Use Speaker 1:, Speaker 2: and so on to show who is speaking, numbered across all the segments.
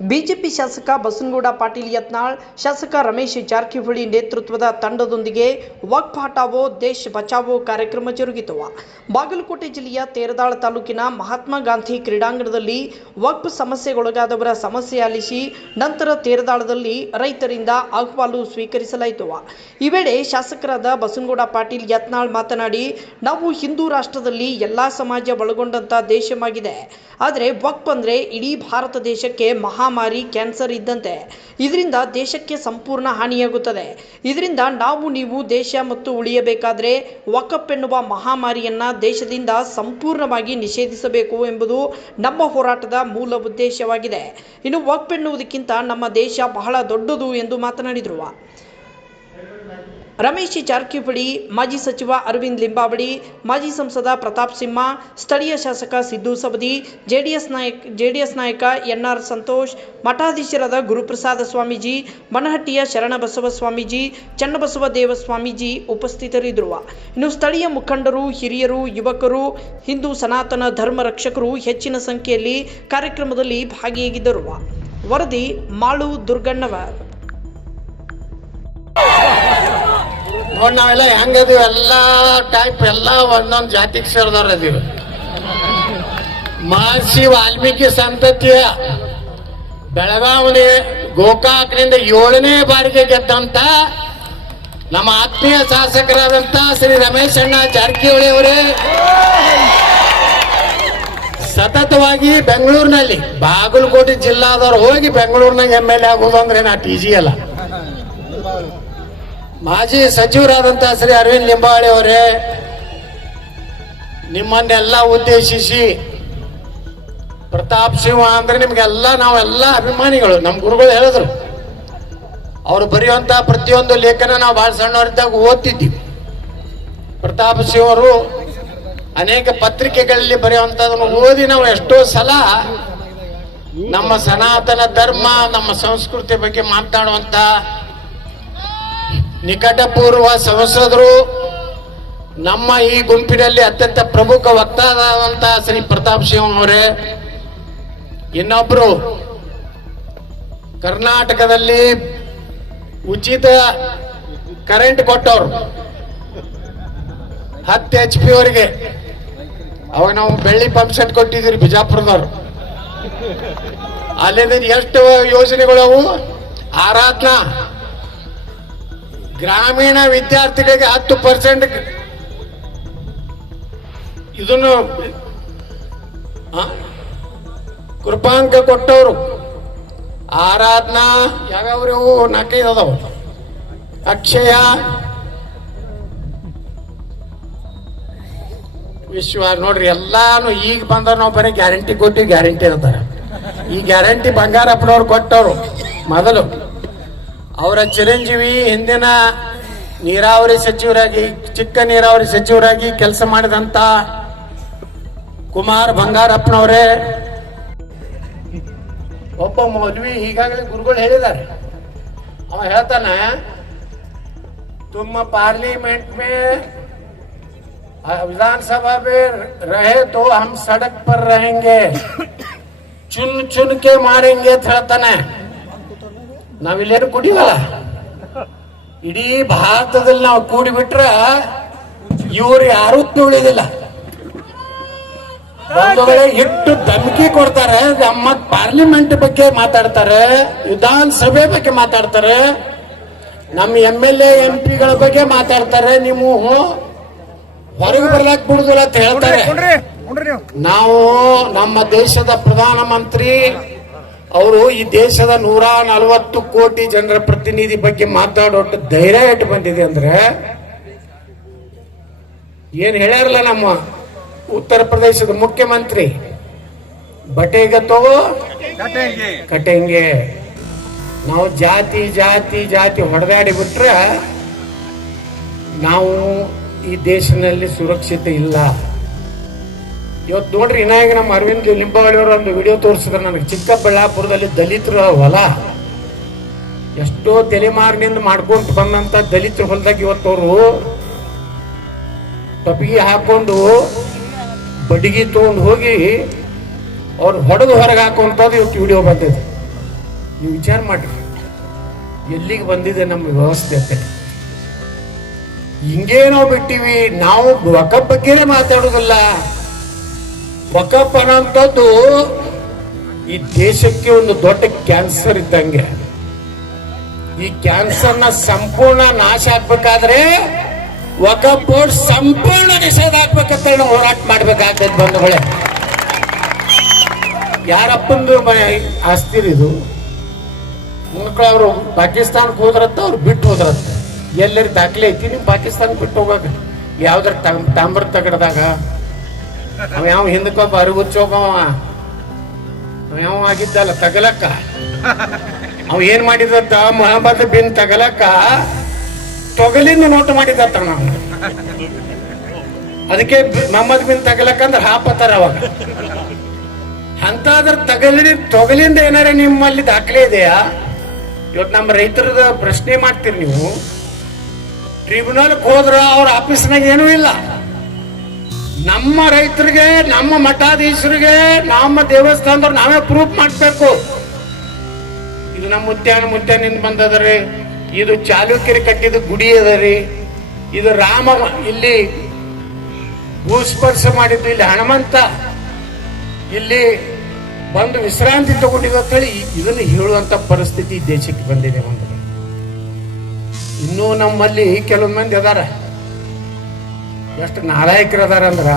Speaker 1: BJP ಶಾಸಕ ಬಸನಗೌಡ ಪಾಟೀಲ್ ಯತ್ನಾಳ್, ಶಾಸಕ ರಮೇಶ್ ಜಾರಕಿಹೊಳಿ ನೇತೃತ್ವದ ತಂಡದೊಂದಿಗೆ ವಕ್ಫ್ ಹಟಾವೋ ದೇಶ್ ಬಚಾವೋ ಕಾರ್ಯಕ್ರಮ ಜರುಗಿತು ಬಾಗಲಕೋಟೆ ಜಿಲ್ಲೆಯ ತೇರದಾಳ ತಾಲೂಕಿನ ಮಹಾತ್ಮ ಗಾಂಧಿ ಕ್ರೀಡಾಂಗಣದಲ್ಲಿ ವಕ್ಫ್ ಸಮಸ್ಯೆಗೊಳಗಾದವರ ಸಮಸ್ಯೆ ಆಲಿಸಿ ನಂತರ ತೇರದಾಳದಲ್ಲಿ ರೈತರಿಂದ ಅಹವಾಲು ಸ್ವೀಕರಿಸಲಾಯಿತು ಈ ವೇಳೆ ಶಾಸಕರಾದ ಬಸನಗೌಡ ಪಾಟೀಲ್ ಯತ್ನಾಳ್ ಮಾತನಾಡಿ, ನಾವು ಹಿಂದೂ ರಾಷ್ಟ್ರದಲ್ಲಿ ಎಲ್ಲಾ ಸಮಾಜ ಒಳಗೊಂಡಂತ ದೇಶವಾಗಿದೆ. ಆದರೆ ವಕ್ಫ್ ಅಂದ್ರೆ ಇಡೀ ಭಾರತ ದೇಶಕ್ಕೆ ಮಹಾಮಾರಿ ಕ್ಯಾನ್ಸರ್ ಇದ್ದಂತೆ. ಇದರಿಂದ ದೇಶಕ್ಕೆ ಸಂಪೂರ್ಣ ಹಾನಿಯಾಗುತ್ತದೆ. ಇದರಿಂದ ನಾವು ನೀವು ದೇಶ ಮತ್ತು ಉಳಿಯಬೇಕಾದರೆ ವಕಪ್ ಎನ್ನುವ ಮಹಾಮಾರಿಯನ್ನು ದೇಶದಿಂದ ಸಂಪೂರ್ಣವಾಗಿ ನಿಷೇಧಿಸಬೇಕು ಎಂಬುದು ನಮ್ಮ ಹೋರಾಟದ ಮೂಲ ಉದ್ದೇಶವಾಗಿದೆ. ಇನ್ನು ವಕ್ಪ್ ಎನ್ನುವುದಕ್ಕಿಂತ ನಮ್ಮ ದೇಶ ಬಹಳ ದೊಡ್ಡದು ಎಂದು ಮಾತನಾಡಿದರು. ರಮೇಶ್ ಜಾರಕಿಹೊಳಿ, ಮಾಜಿ ಸಚಿವ ಅರವಿಂದ್ ಲಿಂಬಾವಳಿ, ಮಾಜಿ ಸಂಸದ ಪ್ರತಾಪ್ ಸಿಂಹ, ಸ್ಥಳೀಯ ಶಾಸಕ ಸಿದ್ದು ಸವದಿ, ಜೆಡಿಎಸ್ ನಾಯಕ ಜೆಡಿಎಸ್ ನಾಯಕ ಎನ್ಆರ್ ಸಂತೋಷ್, ಮಠಾಧೀಶರಾದ ಗುರುಪ್ರಸಾದ ಸ್ವಾಮೀಜಿ, ಮನಹಟ್ಟಿಯ ಶರಣಬಸವ ಸ್ವಾಮೀಜಿ, ಚನ್ನಬಸವ ದೇವ ಸ್ವಾಮೀಜಿ ಉಪಸ್ಥಿತರಿದ್ದರು. ಇನ್ನು ಸ್ಥಳೀಯ ಮುಖಂಡರು, ಹಿರಿಯರು, ಯುವಕರು, ಹಿಂದೂ ಸನಾತನ ಧರ್ಮ ರಕ್ಷಕರು ಹೆಚ್ಚಿನ ಸಂಖ್ಯೆಯಲ್ಲಿ ಕಾರ್ಯಕ್ರಮದಲ್ಲಿ ಭಾಗಿಯಾಗಿದ್ದರು. ವರದಿ ಮಾಳು ದುರ್ಗಣ್ಣವರ್.
Speaker 2: ನೋಡ್ ನಾವೆಲ್ಲ ಹೆಂಗದೀವಿ? ಎಲ್ಲಾ ಟೈಪ್ ಎಲ್ಲ ಒಂದೊಂದು ಜಾತಿಗೆ ಸೇರಿದವ್ರ ಅದೀವಿ ಮಹರ್ಷಿ ವಾಲ್ಮೀಕಿ ಸಂತತಿಯ ಬೆಳಗಾವಿ ಗೋಕಾಕ್ನಿಂದ ಏಳನೇ ಬಾರಿಗೆ ಗೆದ್ದಂತ ನಮ್ಮ ಆತ್ಮೀಯ ಶಾಸಕರಾದಂತ ಶ್ರೀ ರಮೇಶ್ ಅಣ್ಣ ಜಾರಕಿಹೊಳಿ ಅವರೇ, ಸತತವಾಗಿ ಬೆಂಗಳೂರಿನಲ್ಲಿ ಬಾಗಲಕೋಟೆ ಜಿಲ್ಲಾದವ್ರು ಹೋಗಿ ಬೆಂಗಳೂರಿನಾಗ ಎಂ ಎಲ್ ಎ ಆಗೋದು ಅಂದ್ರೆ ನಾ ಟಿ ಜಿ ಅಲ್ಲ. ಮಾಜಿ ಸಚಿವರಾದಂತಹ ಶ್ರೀ ಅರವಿಂದ್ ಲಿಂಬಾವಳಿ ಅವರೇ, ನಿಮ್ಮನ್ನೆಲ್ಲ ಉದ್ದೇಶಿಸಿ ಪ್ರತಾಪ್ ಸಿಂಹ ಅಂದ್ರೆ ನಿಮ್ಗೆಲ್ಲ ನಾವೆಲ್ಲ ಅಭಿಮಾನಿಗಳು ನಮ್ಮ ಗುರುಗಳು ಹೇಳಿದ್ರು. ಅವರು ಬರೆಯುವಂತ ಪ್ರತಿಯೊಂದು ಲೇಖನ ನಾವು ಬಹಳ ಸಣ್ಣವರಿದ್ದಾಗ ಓದ್ತಿದ್ವಿ. ಪ್ರತಾಪ್ ಸಿಂಹ ಅವರು ಅನೇಕ ಪತ್ರಿಕೆಗಳಲ್ಲಿ ಬರೆಯುವಂತದನ್ನು ಓದಿ ನಾವು ಎಷ್ಟೋ ಸಲ ನಮ್ಮ ಸನಾತನ ಧರ್ಮ, ನಮ್ಮ ಸಂಸ್ಕೃತಿ ಬಗ್ಗೆ ಮಾತನಾಡುವಂತ ನಿಕಟಪೂರ್ವ ಸಂಸದರು ನಮ್ಮ ಈ ಗುಂಪಿನಲ್ಲಿ ಅತ್ಯಂತ ಪ್ರಮುಖ ವಕ್ತಾದಂತಹ ಶ್ರೀ ಪ್ರತಾಪ್ ಸಿಂಹ ಅವರೇ, ಇನ್ನೊಬ್ರು ಕರ್ನಾಟಕದಲ್ಲಿ ಉಚಿತ ಕರೆಂಟ್ ಕೊಟ್ಟವ್ರು, ಹತ್ತು ಎಚ್ ಪಿ ಅವರಿಗೆ. ಅವಾಗ ನಾವು ಬೆಳ್ಳಿ ಪಂಪ್ ಸೆಟ್ ಕೊಟ್ಟಿದ್ದೀರಿ ಬಿಜಾಪುರದವ್ರು. ಅಲ್ಲಿಂದ ಎಷ್ಟು ಯೋಜನೆಗಳು ಅವು ಆರಾಧನಾ. ಗ್ರಾಮೀಣ ವಿದ್ಯಾರ್ಥಿಗಳಿಗೆ ಹತ್ತು ಪರ್ಸೆಂಟ್ ಇದನ್ನು? ಕೃಪಾಂಕ ಕೊಟ್ಟವರು. ಆರಾಧನಾ ಯಾವ ಅವು ನಾಲ್ಕೈದು ಅದಾವ. ಅಕ್ಷಯ, ವಿಶ್ವ, ನೋಡ್ರಿ, ಎಲ್ಲಾನು ಈಗ ಬಂದವ್ರು ನಾವು ಬರೀ ಗ್ಯಾರಂಟಿ ಕೊಟ್ಟು ಗ್ಯಾರಂಟಿ ಇರ್ತಾರೆ. ಈ ಗ್ಯಾರಂಟಿ ಬಂಗಾರಪ್ಪನವ್ರು ಕೊಟ್ಟವರು ಮೊದಲು. ಅವರ ಚಿರಂಜೀವಿ ಹಿಂದಿನ ನೀರಾವರಿ ಸಚಿವರಾಗಿ ಚಿಕ್ಕ ನೀರಾವರಿ ಸಚಿವರಾಗಿ ಕೆಲಸ ಮಾಡಿದಂತ ಕುಮಾರ್ ಬಂಗಾರಪ್ಪನವರೇ ಒಬ್ಬ ಮೌಲ್ವಿ ಈಗಾಗಲೇ ಗುರುಗಳು ಹೇಳಿದ್ದಾರೆ ಅವ ಹೇಳ್ತಾನೆ ತುಮ್ಮ ಪಾರ್ಲಿಮೆಂಟ್ ಮೇ ಆ, ವಿಧಾನಸಭಾ में रहे तो हम सड़क पर रहेंगे ಚುನ್ ಚುನ್ ಕೆ ಮಾರೆಂಗೆ ಅಂತ ಹೇಳ್ತಾನೆ ನಾವಿಲ್ಲೇನು ಕುಡಿವಲ್ಲ ಇಡೀ ಭಾರತದಲ್ಲಿ ನಾವು ಕೂಡಿಬಿಟ್ರ ಇವರು ಯಾರು ವೇಳೆ ಇಟ್ಟು ಧಮಕಿ ಕೊಡ್ತಾರೆ ನಮ್ಮ ಪಾರ್ಲಿಮೆಂಟ್ ಬಗ್ಗೆ ಮಾತಾಡ್ತಾರೆ ವಿಧಾನಸಭೆ ಬಗ್ಗೆ ಮಾತಾಡ್ತಾರೆ ನಮ್ಮ ಎಂ ಎಲ್ ಎ ಎಂ ಪಿಗಳ ಬಗ್ಗೆ ಮಾತಾಡ್ತಾರೆ ನೀವು ಹೊರಗೆ ಬರ್ಲಾಕ್ ಬಿಡುದಿಲ್ಲ ಅಂತ ಹೇಳ್ತಾರೆ. ನಾವು ನಮ್ಮ ದೇಶದ ಪ್ರಧಾನಮಂತ್ರಿ ಅವರು ಈ ದೇಶದ ನೂರ ನಲವತ್ತು ಕೋಟಿ ಜನರ ಪ್ರತಿನಿಧಿ ಬಗ್ಗೆ ಮಾತಾಡೋಟ್ಟು ಧೈರ್ಯ ಇಟ್ಟು ಬಂದಿದೆ ಅಂದ್ರೆ ಏನ್ ಹೇಳ್ಯಾರಲ್ಲ ನಮ್ಮ ಉತ್ತರ ಪ್ರದೇಶದ ಮುಖ್ಯಮಂತ್ರಿ? ಬಟೇಗ ತಗೋ, ಕಟೆಂಗೆ. ನಾವು ಜಾತಿ ಜಾತಿ ಜಾತಿ ಹೊಡೆದಾಡಿ ಬಿಟ್ರೆ ನಾವು ಈ ದೇಶದಲ್ಲಿ ಸುರಕ್ಷಿತ ಇಲ್ಲ. ಇವತ್ತು ನೋಡ್ರಿ ಇನ್ನಾಗ ನಮ್ಮ ಅರವಿಂದ್ ಲಿಂಬಾವಳಿ ಅವರು ಒಂದು ವಿಡಿಯೋ ತೋರಿಸಿದ್ರು. ನನಗೆ ಚಿಕ್ಕಬಳ್ಳಾಪುರದಲ್ಲಿ ದಲಿತರ ಹೊಲ ಎಷ್ಟೋ ತಲೆಮಾರಿನಿಂದ ಮಾಡ್ಕೊಂಡು ಬಂದಂತ ದಲಿತರ ಹೊಲದಾಗ ಅವರು ಟಪಿಗೆ ಹಾಕೊಂಡು ಬಡಿಗೆ ತಗೊಂಡು ಹೋಗಿ ಅವ್ರು ಹೊಡೆದು ಹೊರಗೆ ಹಾಕುವಂಥದ್ದು ಇವತ್ತು ವಿಡಿಯೋ ಬಂದಿದೆ. ನೀವು ವಿಚಾರ ಮಾಡ್ರಿ. ಎಲ್ಲಿಗೆ ಬಂದಿದೆ ನಮ್ಮ ವ್ಯವಸ್ಥೆ ಅಂತ ಹಿಂಗೇ ನಾವು ಬಿಟ್ಟಿವಿ, ನಾವು ಒಕ್ಕ ಬಗ್ಗೆನೇ ಮಾತಾಡೋದಿಲ್ಲ. ವಕಪ್ ಅಂತದ್ದು ಈ ದೇಶಕ್ಕೆ ಒಂದು ದೊಡ್ಡ ಕ್ಯಾನ್ಸರ್ ಇದ್ದಂಗೆ. ಈ ಕ್ಯಾನ್ಸರ್ನ ಸಂಪೂರ್ಣ ನಾಶ ಆಗ್ಬೇಕಾದ್ರೆ ಬೋರ್ಡ್ ಸಂಪೂರ್ಣ ನಿಷೇಧ ಆಗ್ಬೇಕಂತ ಹೋರಾಟ ಮಾಡ್ಬೇಕಾಗ್ತದೆ ಬಂಧುಗಳೇ. ಯಾರಪ್ಪಂದು ಆಸ್ತಿ ಇದು? ಮುನ್ಕ ಅವರು ಪಾಕಿಸ್ತಾನಕ್ಕೆ ಹೋದ್ರತ್ತ ಅವ್ರು ಬಿಟ್ಟು ಹೋದ್ರತ್ತ ಎಲ್ಲರ ದಾಖಲೆ ಐತಿ? ನೀವು ಪಾಕಿಸ್ತಾನ ಬಿಟ್ಟು ಹೋಗಾಕ. ಯಾವ್ದಾರ ತಾಮ್ರ ತಗಡ್ದಾಗ ಅವ ಯಾವ ಹಿಂದಕ್ಕೊಬ್ಬ ಅರಿಗುಚ್ಚೋಗವ ಅವ. ಯಾವ ಆಗಿದ್ದಲ್ಲ, ತಗಲಕ್ಕ. ಅವ ಏನ್ ಮಾಡಿದತ್ತ? ಮೊಹಮ್ಮದ್ ಬಿನ್ ತಗಲಕ್ಕ. ತೊಗಲಿಂದ ನೋಟ್ ಮಾಡಿದತ್ತ ನಾವು ಅದಕ್ಕೆ ಮಹಮ್ಮದ್ ಬಿನ್ ತಗಲಕ್ಕ ಅಂದ್ರೆ ಹಾಪತ್ತಾರ ಅವಾಗ. ಅಂತಾದ್ರ ತಗಲಿ ತೊಗಲಿಂದ ಏನಾರ ನಿಮ್ಮಲ್ಲಿ ದಾಖಲೆ ಇದೆಯಾ? ಇವತ್ತು ನಮ್ಮ ರೈತರದ ಪ್ರಶ್ನೆ ಮಾಡ್ತೀರಿ ನೀವು. ಟ್ರಿಬ್ಯುನಲ್ಗೆ ಹೋದ್ರ ಅವ್ರ ಆಫೀಸ್ನಾಗ ಏನೂ ಇಲ್ಲ. ನಮ್ಮ ರೈತರಿಗೆ, ನಮ್ಮ ಮಠಾಧೀಶರಿಗೆ, ನಮ್ಮ ದೇವಸ್ಥಾನದವ್ರು ನಾವೇ ಪ್ರೂಫ್ ಮಾಡಬೇಕು. ಇದು ನಮ್ಮ ಮುತ್ಯಾನ ಮುತ್ಯಾನಿಂದ ಬಂದದರಿ ಇದು ಚಾಲುಕ್ಯರು ಕಟ್ಟಿದ ಗುಡಿ ಅದರಿ ಇದು ರಾಮ ಇಲ್ಲಿ ಭೂಸ್ಪರ್ಶ ಮಾಡಿದ್ದು, ಇಲ್ಲಿ ಹನುಮಂತ ಇಲ್ಲಿ ಬಂದು ವಿಶ್ರಾಂತಿ ತಗೊಂಡಿದ್ದು ಅಂತೇಳಿ ಇದನ್ನು ಹೇಳುವಂತ ಪರಿಸ್ಥಿತಿ ದೇಶಕ್ಕೆ ಬಂದಿದೆ ಒಂದು. ಇನ್ನೂ ನಮ್ಮಲ್ಲಿ ಕೆಲವೊಂದು ಮಂದಿ ಅದಾರ. ಎಷ್ಟು ನಾಲಾಯಕರು ಅದಾರ ಅಂದ್ರ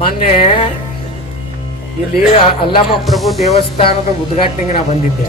Speaker 2: ಮೊನ್ನೆ ಇಲ್ಲಿ ಅಲ್ಲಮ್ಮ ಪ್ರಭು ದೇವಸ್ಥಾನದ ಉದ್ಘಾಟನೆಗೆ ನಾ ಬಂದಿದ್ದೆ.